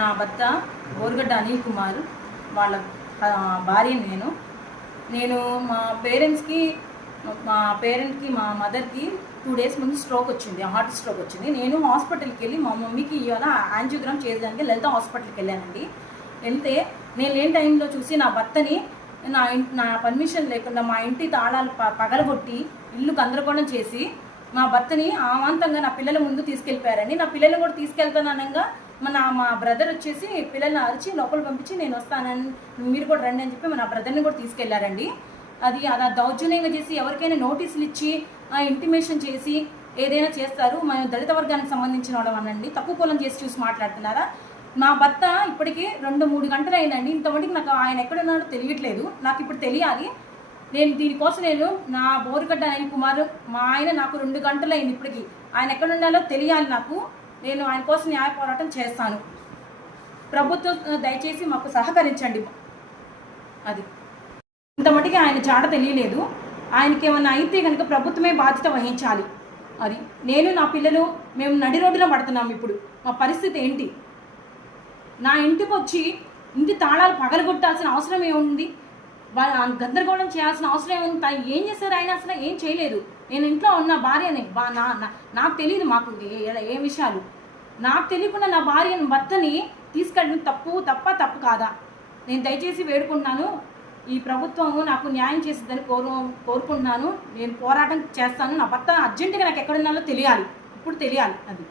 నా భర్త బోరుగడ్డ అనిల్ కుమార్ వాళ్ళ భార్య నేను. నేను మా పేరెంట్స్కి మా పేరెంట్కి మా మదర్కి టూ డేస్ ముందు స్ట్రోక్ వచ్చింది హార్ట్ స్ట్రోక్ వచ్చింది. నేను హాస్పిటల్కి వెళ్ళి మా మమ్మీకి ఇవాళ యాంజియోగ్రామ్ చేయడానికి లలిత హాస్పిటల్కి వెళ్ళానండి. వెళ్తే నేను లేని టైంలో చూసి నా భర్తని నా ఇంటి నా పర్మిషన్ లేకుండా మా ఇంటి తాళాలు పగలగొట్టి ఇల్లు గందరగోళం చేసి మా భర్తని అమాంతంగా నా పిల్లల ముందు తీసుకెళ్ళిపోయారండి. నా పిల్లల్ని కూడా తీసుకెళ్తాననగా మన మా బ్రదర్ వచ్చేసి పిల్లల్ని అరిచి లోపల పంపించి నేను వస్తానని మీరు కూడా రండి అని చెప్పి మన బ్రదర్ని కూడా తీసుకెళ్ళారండి. అది అలా దౌర్జన్యంగా చేసి ఎవరికైనా నోటీసులు ఇచ్చి ఇంటిమేషన్ చేసి ఏదైనా చేస్తారు. మన దళిత వర్గానికి సంబంధించిన వాళ్ళం అనండి. తక్కువ కులం చేసి చూసి మాట్లాడుతున్నారా? మా భర్త ఇప్పటికీ రెండు మూడు గంటలు అయిందండి ఇంతవరకు నాకు ఆయన ఎక్కడ ఉన్నాడో తెలియట్లేదు. నాకు ఇప్పుడు తెలియాలి. నేను దీనికోసం నేను నా బోరుగడ్డ అనిల్ కుమార్ మా ఆయన నాకు రెండు గంటలు అయింది ఇప్పటికి. ఆయన ఎక్కడ ఉండాలో తెలియాలి నాకు. నేను ఆయన కోసం న్యాయ పోరాటం చేస్తాను. ప్రభుత్వం దయచేసి మాకు సహకరించండి. అది. ఇంత మటుకి ఆయన జాడ తెలియలేదు. ఆయనకి ఏమన్నా అయితే కనుక ప్రభుత్వమే బాధ్యత వహించాలి. అది. నేను నా పిల్లలు మేము నడి రోడ్డులో పడుతున్నాం ఇప్పుడు. మా పరిస్థితి ఏంటి? నా ఇంటికి వచ్చి ఇంటి తాళాలు పగలగొట్టాల్సిన అవసరం ఏముంది? వాళ్ళ గందరగోళం చేయాల్సిన అవసరం ఏమైంది? తను ఏం చేశారు? ఆయన అసలు ఏం చేయలేదు. నేను ఇంట్లో ఉన్న భార్యని. బా- నా నాకు తెలియదు మాకు ఏ- విషయాలు. నాకు తెలియకుండా నా భార్యని భర్తని తీసుకెళ్ళడం తప్పు తప్ప తప్పు కాదా? నేను దయచేసి వేడుకుంటున్నాను. ఈ ప్రభుత్వం నాకు న్యాయం చేసిద్దని కోరు కోరుకుంటున్నాను. నేను పోరాటం చేస్తాను. నా భర్త అర్జెంటుగా నాకు ఎక్కడున్నాలో తెలియాలి. ఇప్పుడు తెలియాలి అది.